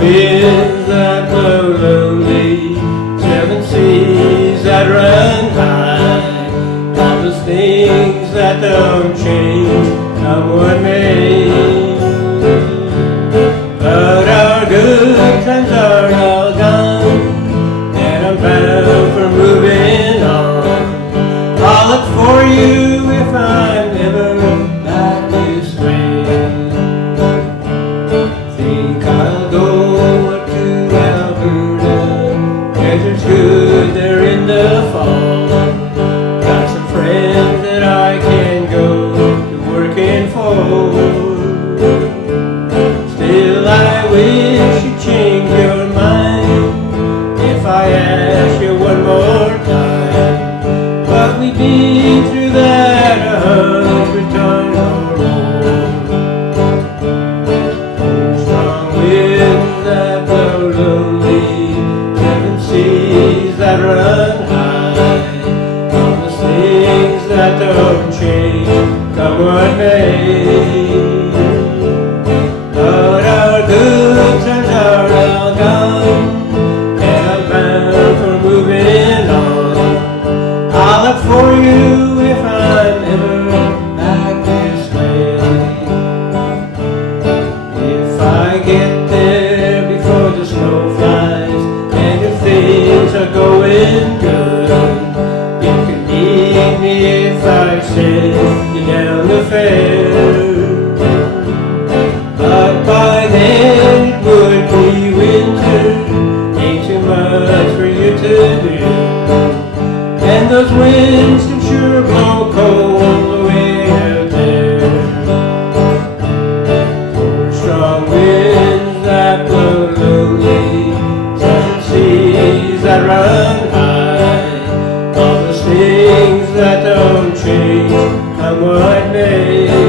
winds that blow lonely, seven seas that run high, countless things that don't change, come what may. But our good times are all gone, and I'm bound for moving on. I'll look for you if I'm ever back this way. Think I'll go to Alberta, desert's good there in the fall. Got some friends that I can go to working for. Still I wish you'd change your mind if I ask you one more time. But we've been through that 100 times or more. Strong winds that blow lonely, seven seas that run high, countless things that don't change, come what may. But our good times are all gone, and I'm bound for moving on. I'll look for you if I'm ever back this way. If I get there before the snow flies, and if things are going good, you can meet me if I send you down the fair. But by then it would be winter, ain't too much for you to do. And those winds can sure blow cold the way out there. For strong winds that blow lonely, seven seas that run high, all those things that don't change, come what may.